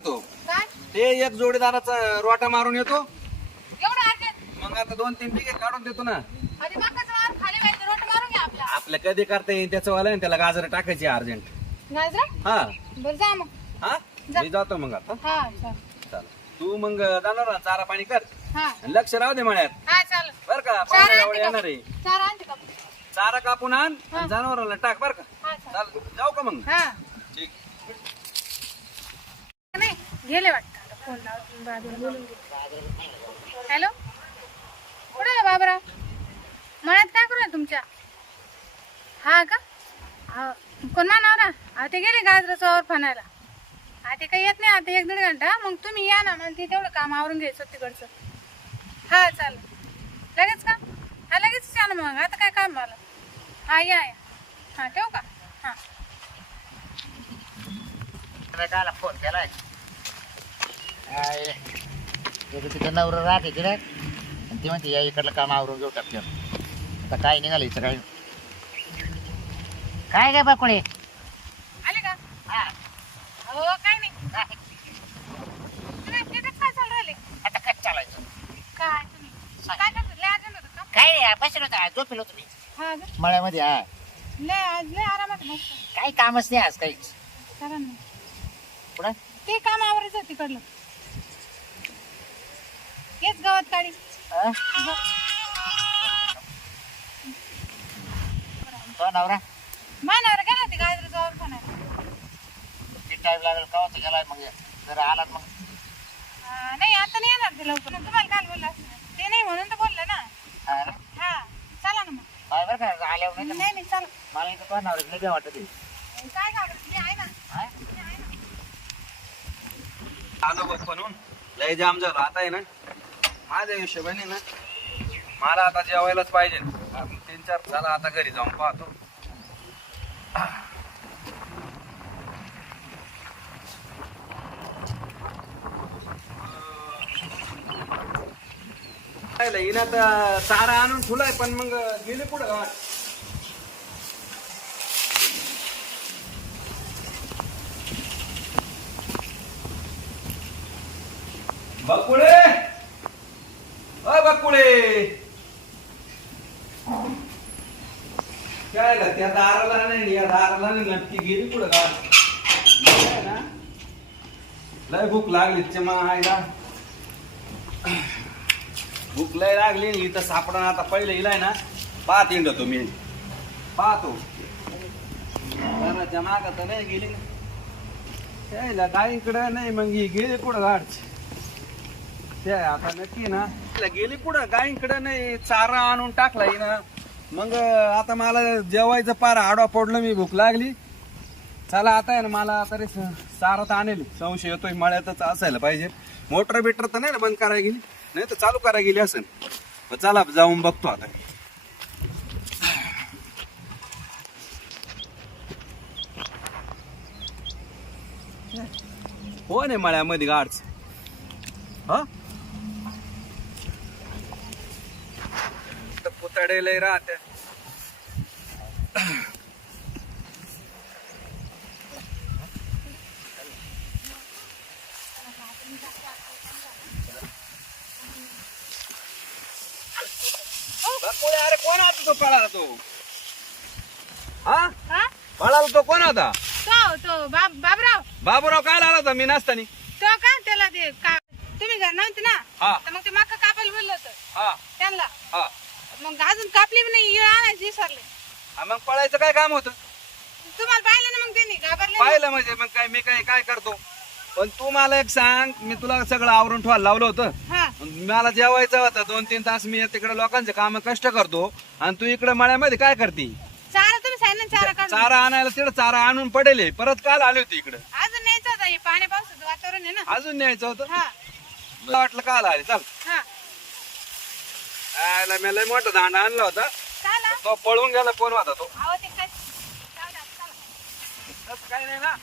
तो काय ते एक जोडीदाराचा रोटा मारून येतो. एवढं अर्जंट मग आता 2-3 पिके काढून देतो ना. आधी बाकाचं वार खाली व्हायचं रोट मारून घ्या आपला आपलं कधी करता येईल त्याचं वाला त्याला गाजर टाकायची अर्जंट. गाजर हा बरं जा मग हा जा. मी जातो मग आता. हा चल चाल तू मग जाणार ना, चारा पाणी कर हा आणि लक्ष राहू दे मळ्यात हा चाल बर का. चारा पाहुणे आणते येणार आहे. का चारा आणते का चारा कापून आण हा. आणि जनावराला टाक बर का. हा चाल चाल जाऊ का मग. हा ठीक. नाही गेले वाटतं आता फोन लावून बाजूला बोलून घे. हॅलो कुठे आहे बाबरा मळ्यात काय करू आहे तुमच्या हा का हा कोण मानावरा हा ते गेले गाजराचा वर फनायला हा ते काही येत नाही आता 1-1.5 घंटा मग तुम्ही या ना मग ते तेवढं काम आवरून घ्यायचं तिकडचं हा चालेल लगेच का हा लगेच या ना मग आता काय काम मला हा या या हा ठेवू का हा काला फोन केलाय तिथं नवरं राहते तिकडे आणि ती म्हणते या इकडलं काम आवरून घेऊ टपक्यात. आता काय निघालं इथं काय काय काय बाकुळे आले का हो काय नाही तुम्ही शेतात काय चालू राहिले आता काय चालायचं काय तुम्ही काय करतो लय अर्जंट होतं का काय नाही बसलो होता झोपेलो तुम्ही हा ग मळ्यामध्ये हा लय आरामात मस्त काही कामच नाही आज काहीच करा ना पुढं ते काम आवरायचं तिकडलं हेच गावात काढी हा? तो नवरा मानावर गेला ते गाजराचा वर फनायला किती टाईम लागेल कवाच गेलाय मग जर आला मग नाही आता नाही येणार ते लवकर तुम्हाला काल बोलला ते नाही म्हणून तर बोललं ना हा ना? हा चला ना मग काय बरं का आल्यावर नाही तर नाही नाही चला मला इथं तो नवरा नाही वाटत आहे. काय घाबरत मी आहे ना हा? मी आहे ना आलो बघ म्हणून लय जाम झालो आता आहे ना. माझ्या हिशोबाने ना मला आता जेवायलाच पाहिजे. 3-4 झाला आता घरी जाऊन पाहतो. हिनं तर चारा आणून ठुलाय पण मग गेले पुढं गावात. बकुळे अ बकुळे काय ग त्या दाराला नाही या दाराला नाही नक्की गेली पुढं गावात ना. लय भूक लागली चमा आईला भूक लय लागली इथं सापडा. आता पहिले इलाय ना पाहत येतो मी पाहतो घराच्या माग तर नाही गेली ना गाईकडं नाही मग ही गेली पुढं गाडची ते आता नक्की ना गेली पुढं गाईकडं नाही. चारा आणून टाकला ना मग आता मला जेवायचं पार आडवा पडलं. मी भूक लागली चला आता आहे ना मला तरी चारा तर आणेल. संशय येतोय मळ्यातच असायला पाहिजे. मोटर बिटर तर नाही ना बंद करायला गेली नाही तर चालू करायला गेली असेल. चला जाऊन बघतो आता. हो नाही मळ्यामध्ये गाडच हा पुतळे लय राहते. अरे कोण होता तो पळाला तो हा हा पळाला तो कोण होता. तो बाबराव बाबूराव काय आला होता मी नसतानी. तो का त्याला ते का तुम्ही घर नव्हते ना हा तर मग ते मका कापायला बोललं होतं हा त्यांना हा मग अजून कापली पण नाही आणायची विसरले हा, मग पळायचं काय काम होतं. तुम्हाला पाहिलं ना मग त्यांनी घाबरले ना. पाहिलं म्हणजे मग काय मी काय करतो. पण तू मला एक सांग मी तुला सगळं आवरून ठेवायला लावलं होतं. हा मला जेवायचं होतं 2-3 तास मी तिकडे लोकांचे काम कष्ट करतो आणि तू इकडे मळ्यामध्ये काय करते. चारा तुम्ही सांगितलं चारा काढून चारा आणायला तिकडे चारा आणून पडेल. परत काल आली होती इकडे अजून न्यायचं होतं हे पाण्या पावसाचं वातावरण आहे ना अजून न्यायचं होतं. हा मला वाटलं काल आले चाल. हा मी लय मोठा दांडा आणला होता चाला तो पळून गेला. कोण होता तो आहो ते काय जाऊ द्या, चला. तसं काही नाही ना.